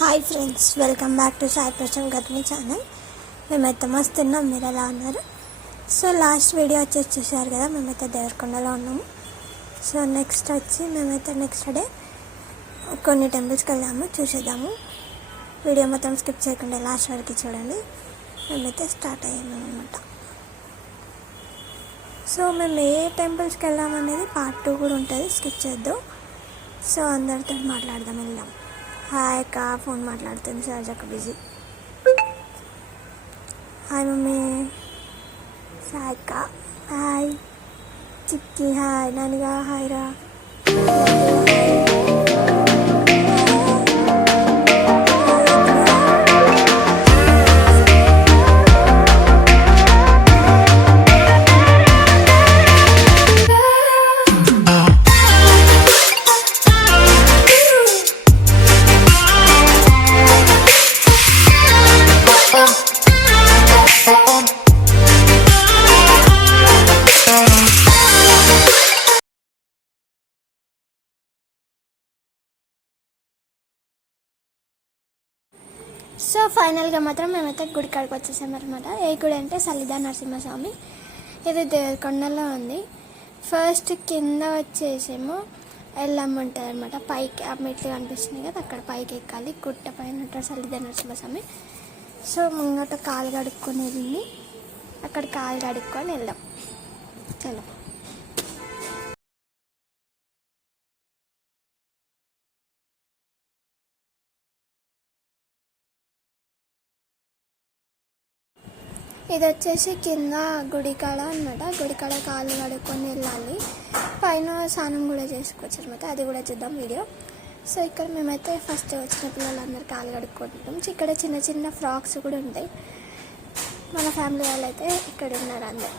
Hi friends, welcome back to Sai Prashanth Gatni channel. మేమైతే మస్తున్నాం, మీరు ఎలా ఉన్నారు? సో లాస్ట్ వీడియో వచ్చేసి చూసారు కదా, మేమైతే దేవరకొండలో ఉన్నాము. సో నెక్స్ట్ డే కొన్ని టెంపుల్స్కి వెళ్ళాము, చూసేద్దాము. వీడియో మొత్తం స్కిప్ చేయకుండా లాస్ట్ వరకు చూడండి. మేమైతే స్టార్ట్ అయ్యాము అనమాట. సో మేము ఏ టెంపుల్స్కి వెళ్ళామనేది పార్ట్ 2 కూడా ఉంటుంది, స్కిప్ చేద్దాం. సో అందరితో మాట్లాడదాం, వెళ్దాం. హాయ్ అక్క, ఫోన్ మాట్లాడుతుంది సార్, అక్క బిజీ. Hi mummy. సాయ్ అక్క హాయ్. చిక్కి హాయ్. నానిగా హాయ్ రా. సో ఫైనల్గా మాత్రం మేమైతే గుడి కాడికి వచ్చేసాం అనమాట. ఏ గుడి అంటే సలిదా నరసింహస్వామి. ఇది దేవరకొండలో ఉంది. ఫస్ట్ కింద వచ్చేసేమో ఎల్లమ్మ ఉంటుంది అనమాట. పైకి ఆ మెట్లు కనిపిస్తున్నాయి కదా, అక్కడ పైకి ఎక్కాలి. గుట్ట పైన ఉంటారు సలిదా నరసింహస్వామి. సో ముంగట కాలు కడుక్కునేది, అక్కడ కాలు కడుక్కొని వెళ్దాం. చలో. ఇది వచ్చేసి కింద గుడికాడ అనమాట. గుడికాడ కాళ్ళు కడుక్కొని వెళ్ళాలి. పైన స్నానం కూడా చేసుకోవచ్చు అనమాట, అది కూడా చూద్దాం వీడియో. సో ఇక్కడ మేమైతే ఫస్ట్ వచ్చిన పిల్లలందరూ కాళ్ళు కడుక్కుంటాం. ఇక్కడ చిన్న చిన్న ఫ్రాక్స్ కూడా ఉంటాయి. మన ఫ్యామిలీ వాళ్ళు అయితే ఇక్కడ ఉన్నారు అందరు.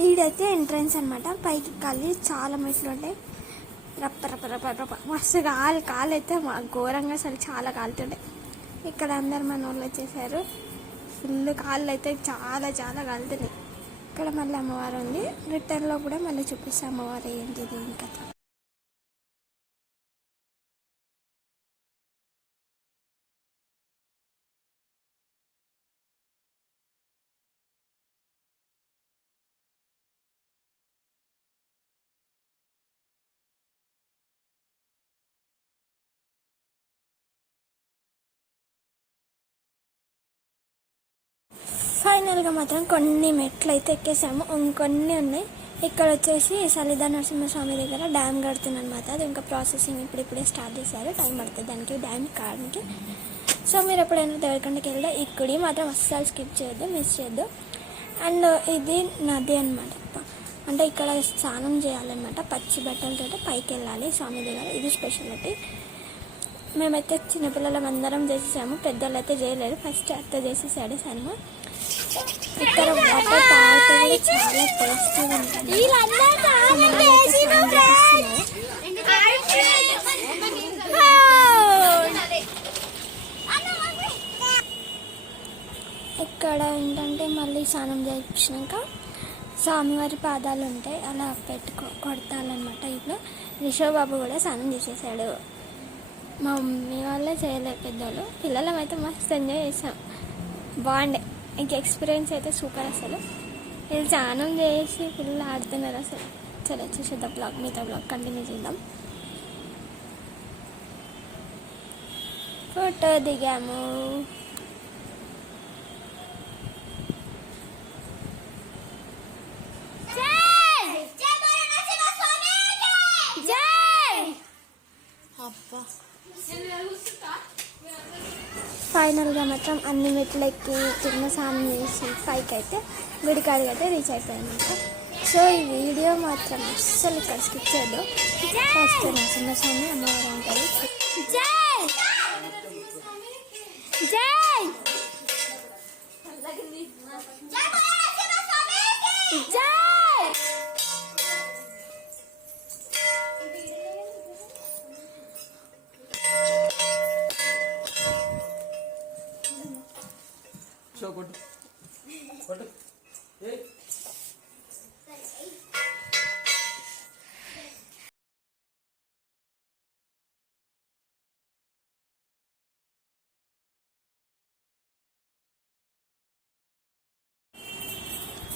ఈడైతే ఎంట్రన్స్ అనమాట. పైకి కాలి చాలా మెట్లు ఉంటాయి. రప్ప రప్ప రప్ప రప్ప మస్తు కాలు అయితే ఘోరంగా అసలు చాలా కాలుతుండే. ఇక్కడ అందరు మన వాళ్ళు వచ్చేసారు. ఫుల్ కాళ్ళు అయితే చాలా చాలా కాలుతున్నాయి. ఇక్కడ మళ్ళీ అమ్మవారు ఉంది. రిటర్న్లో కూడా మళ్ళీ చూపిస్తే అమ్మవారు ఏంటిది ఇంకా. ఫైనల్గా మాత్రం కొన్ని మెట్లు అయితే ఎక్కేసాము, ఇంకొన్ని ఉన్నాయి. ఇక్కడ వచ్చేసి సలిదా నరసింహస్వామి దగ్గర డ్యామ్ కడుతుంది అనమాట. అది ఇంకా ప్రాసెసింగ్ ఇప్పుడే స్టార్ట్ చేశారు. టైం పడుతుంది దానికి, డ్యామ్ కాడానికి. సో మీరు ఎప్పుడైనా దేవరకొండకి వెళ్తే ఈ గుడి మాత్రం అస్సలు స్కిప్ చేయొద్దు, మిస్ చేయొద్దు. అండ్ ఇది నది అనమాట. అంటే ఇక్కడ స్నానం చేయాలన్నమాట. పచ్చి బట్టలతో పైకి వెళ్ళాలి స్వామి దగ్గర. ఇది స్పెషాలిటీ. మేమైతే చిన్నపిల్లలం అందరం చేసేసాము, పెద్దోళ్ళు అయితే చేయలేరు. ఫస్ట్ అత్త చేసేసాడు సినిమా. ఇక్కడ వాటర్ తాగితే కూడా చాలా టేస్టీగా ఉంటుంది. ఇక్కడ ఏంటంటే మళ్ళీ స్నానం చేయించినాక స్వామివారి పాదాలు ఉంటాయి, అలా కొడతాలన్నమాట. ఇప్పుడు రిషవ్ కూడా స్నానం చేసేసాడు. మా మమ్మీ వాళ్ళే చేయలేదు, పెద్దోళ్ళు. పిల్లలమైతే మస్తు ఎంజాయ్ చేసాం, బాగుండే. ఇంక ఎక్స్పీరియన్స్ అయితే సూపర్ అసలు. వీళ్ళు స్నానం చేసి ఫుల్ ఆడుతున్నారు అసలు. సరే చూసేద్దాం బ్లాగ్, మిగతా బ్లాగ్ కంటిన్యూ చేద్దాం. ఫోటో దిగాము. ఫైనల్గా మాత్రం అన్ని మెట్లు ఎక్కి చిన్న స్నానం చేసి పైకి అయితే గుడి కాడికి అయితే రీచ్ అయిపోయామన్నమాట. సో ఈ వీడియో మాత్రం అస్సలు ఇక్కడ స్కిప్ చేయదు. ఫస్ట్ నరసింహస్వామి అమ్మవారు ఉంటుంది.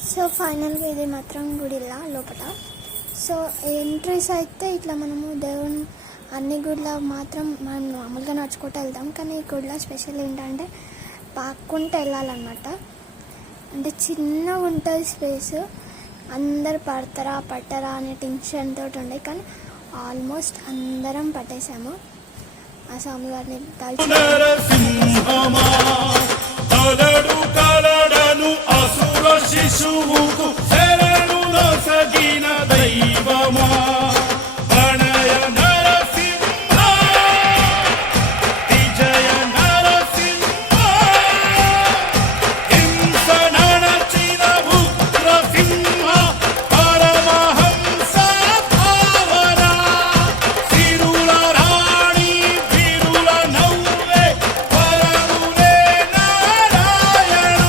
సో ఫైనల్గా ఇది మాత్రం గుడిలా లోపల. సో ఎంట్రీస్ అయితే ఇట్లా మనము దేవుని అన్ని గుడిలో మాత్రం మనం మామూలుగా నడుచుకుంటూ వెళ్తాం, కానీ ఈ గుడిలో స్పెషల్ ఏంటంటే పాక్కుంటూ వెళ్ళాలన్నమాట. అంటే చిన్నగా ఉంటుంది స్పేస్, అందరు పడతారా పట్టరా అనే టెన్షన్ తోటి ఉండే, కానీ ఆల్మోస్ట్ అందరం పట్టేశాము. ఆ స్వామివారిని శిశువుకు శరణు నొసగిన దైవమా ప్రణయ నరసింహ విజయ నరసింహ హింస నడచిన ఉగ్రసింహ పరమహంస భావన సిరుల రాణి విరుల నవ్వే పరములే నారాయణ.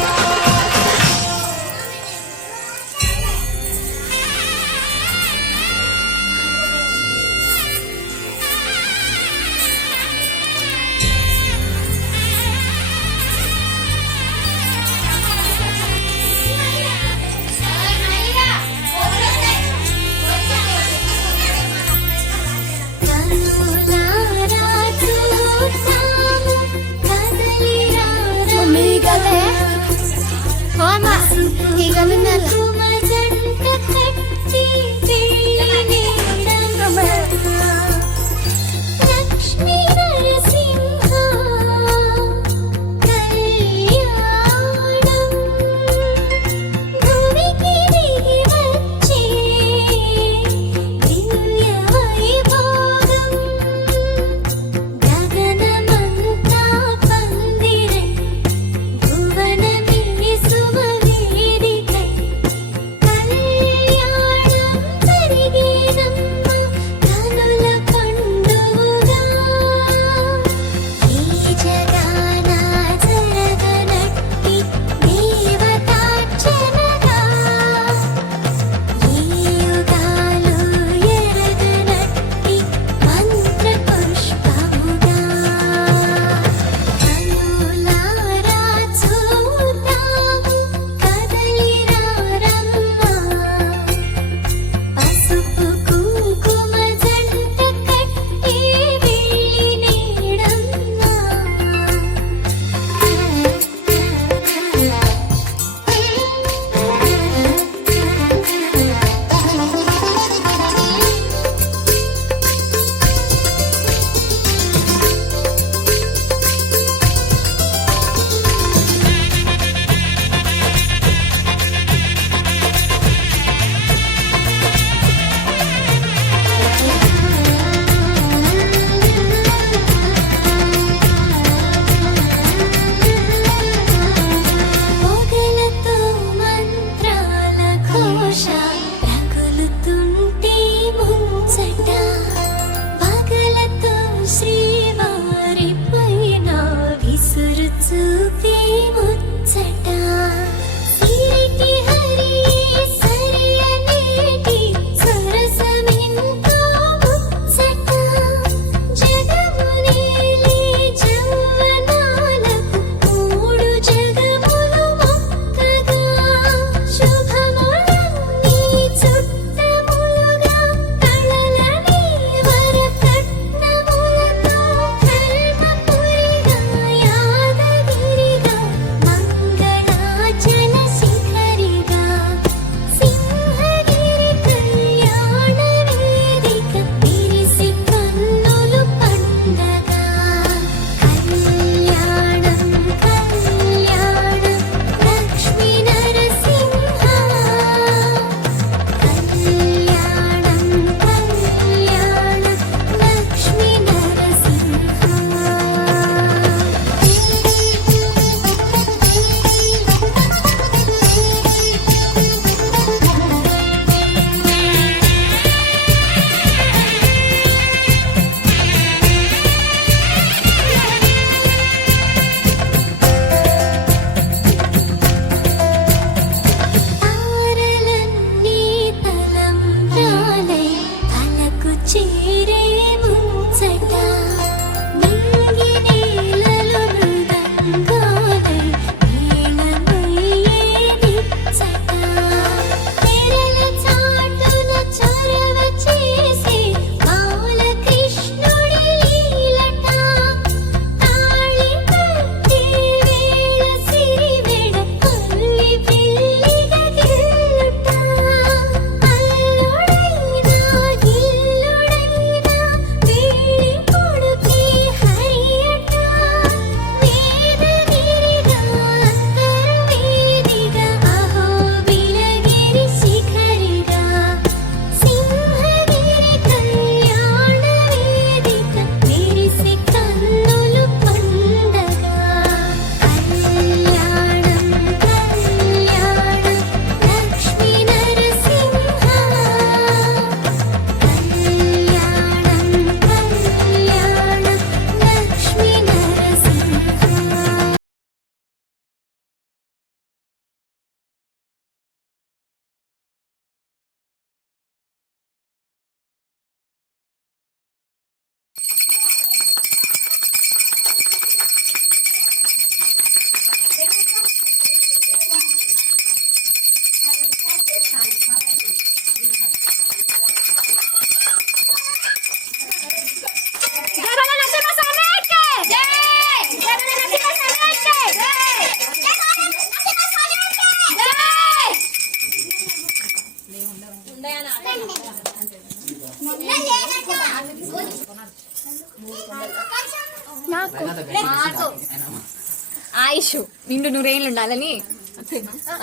ఆయుష్ నిండు నూరేళ్ళు ఉండాలని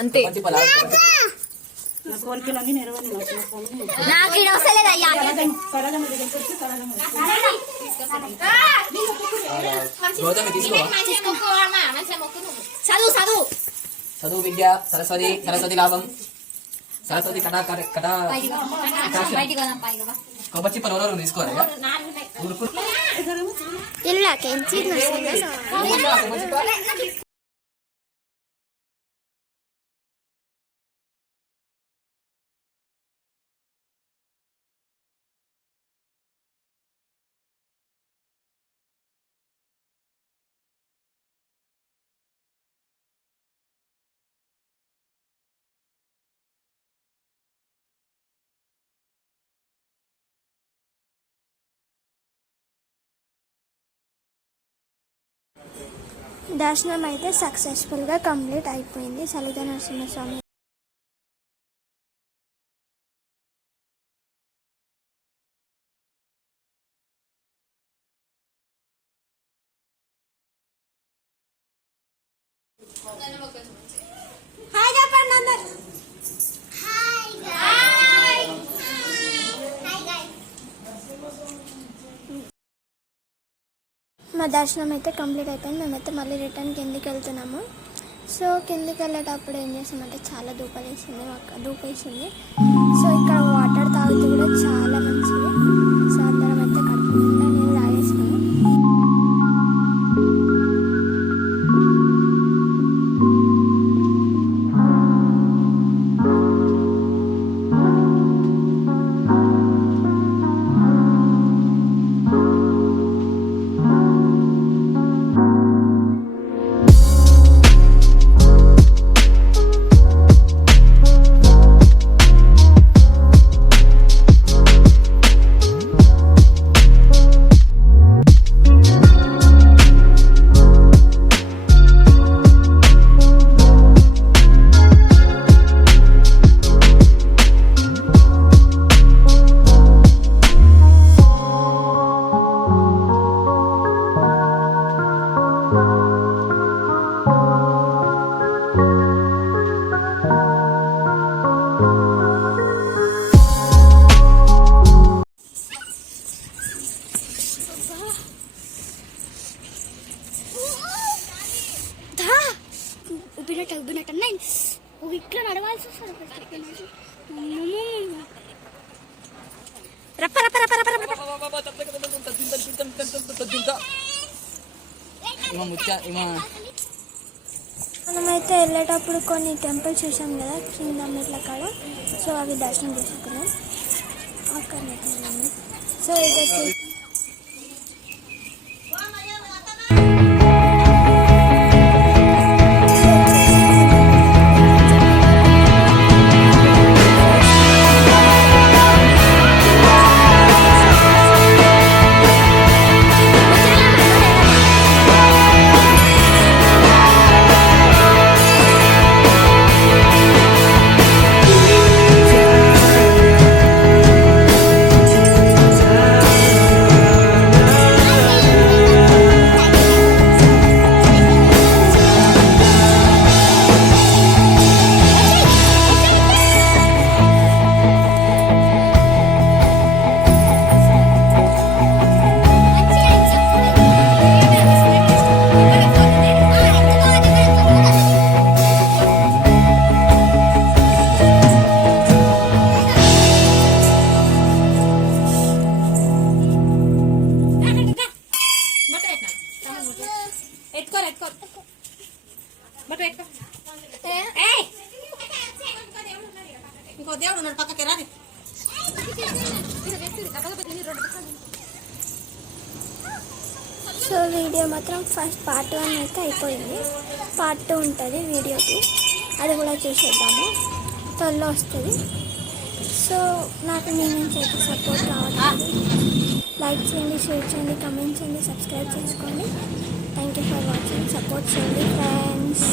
అంతే. నాకు ఇది వస్తలేదయ్యా. చదువు చదువు చదువు విద్య సరస్వతి సరస్వతి లాభం సరస్వతి కటా కటా కొబ్బరి చిప్పలు ఎవరెవరు తీసుకోవాలి ఇల్లాకెంచి దర్శనం అయితే సక్సెస్ఫుల్గా కంప్లీట్ అయిపోయింది. సలిత నరసింహస్వామి మా దర్శనం అయితే కంప్లీట్ అయిపోయింది. మేమైతే మళ్ళీ రిటర్న్ కిందికి వెళ్తున్నాము. సో కిందికి వెళ్ళేటప్పుడు ఏం చేసామంటే చాలా దూపేసింది. సో ఇక్కడ వాటర్ తాగితే కూడా చాలా మంచిది. సో అందరం అయితే కడుపుకుండా నీళ్ళు తాగేసాము. ఉబ్బినట్టు అన్నాయి. ఇట్లా నడవాల్సి వస్తుంది. మనమైతే వెళ్ళేటప్పుడు కొన్ని టెంపుల్స్ చూసాం కదా కింద మెట్ల కాడ. సో అవి దర్శనం చేసుకున్నాం అక్కడ. సో ఇది వచ్చి సో వీడియో మాత్రం ఫస్ట్ పార్ట్ 1 అయితే అయిపోయింది. పార్ట్ 2 ఉంటుంది వీడియోకి, అది కూడా చూసేద్దాము. త్వరలో వస్తుంది. సో నాకు మీ నుంచి అయితే సపోర్ట్ కావాలి. లైక్ చేయండి, షేర్ చేయండి, కమెంట్ చేయండి, సబ్స్క్రైబ్ చేసుకోండి. Thank you for watching. Support చేయండి ఫ్రెండ్స్.